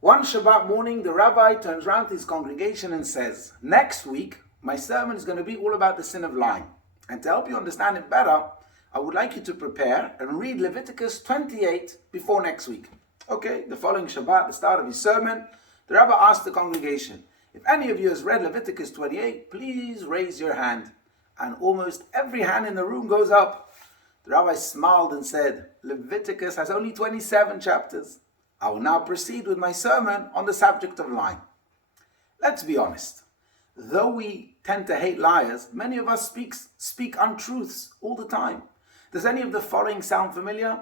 One Shabbat morning, the rabbi turns around to his congregation and says, next week, my sermon is going to be all about the sin of lying. And to help you understand it better, I would like you to prepare and read Leviticus 28 before next week. Okay, the following Shabbat, the start of his sermon, the rabbi asked the congregation, if any of you has read Leviticus 28, please raise your hand. And almost every hand in the room goes up. The rabbi smiled and said, Leviticus has only 27 chapters. I will now proceed with my sermon on the subject of lying. Let's be honest. Though we tend to hate liars, many of us speak untruths all the time. Does any of the following sound familiar?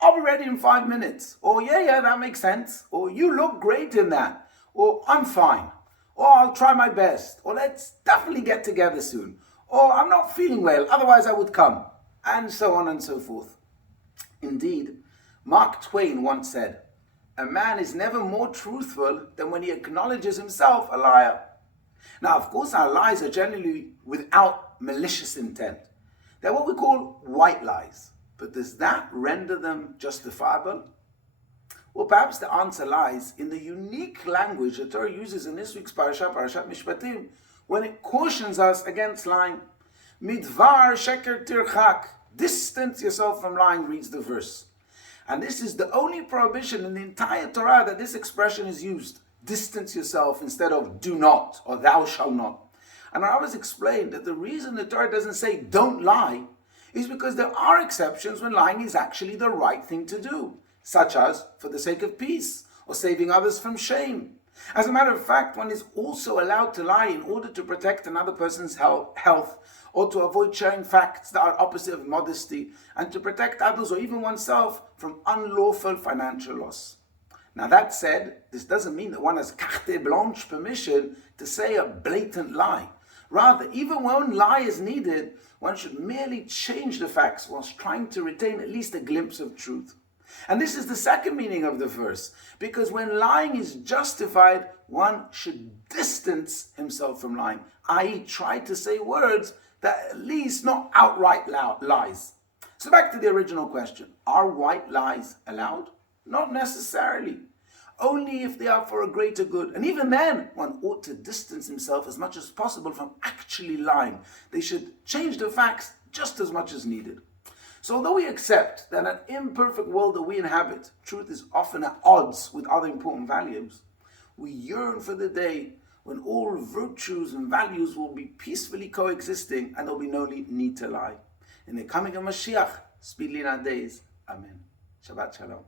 I'll be ready in 5 minutes. Or yeah, that makes sense. Or you look great in that. Or I'm fine. Or I'll try my best. Or let's definitely get together soon. Or I'm not feeling well, otherwise I would come. And so on and so forth. Indeed, Mark Twain once said, a man is never more truthful than when he acknowledges himself a liar. Now, of course, our lies are generally without malicious intent. They're what we call white lies. But does that render them justifiable? Well, perhaps the answer lies in the unique language the Torah uses in this week's Parashat Mishpatim, when it cautions us against lying. Midvar sheker tirchak. Distance yourself from lying, reads the verse. And this is the only prohibition in the entire Torah that this expression is used. Distance yourself instead of do not or thou shalt not. And I always explained that the reason the Torah doesn't say don't lie is because there are exceptions when lying is actually the right thing to do, such as for the sake of peace or saving others from shame. As a matter of fact, one is also allowed to lie in order to protect another person's health or to avoid sharing facts that are opposite of modesty and to protect others or even oneself from unlawful financial loss. Now that said, this doesn't mean that one has carte blanche permission to say a blatant lie. Rather, even when lie is needed, one should merely change the facts whilst trying to retain at least a glimpse of truth. And this is the second meaning of the verse, because when lying is justified, one should distance himself from lying, i.e. try to say words that at least not outright lies. So back to the original question, are white lies allowed? Not necessarily. Only if they are for a greater good. And even then, one ought to distance himself as much as possible from actually lying. They should change the facts just as much as needed. So although we accept that in an imperfect world that we inhabit, truth is often at odds with other important values, we yearn for the day when all virtues and values will be peacefully coexisting and there will be no need to lie. In the coming of Mashiach, speedily in our days. Amen. Shabbat Shalom.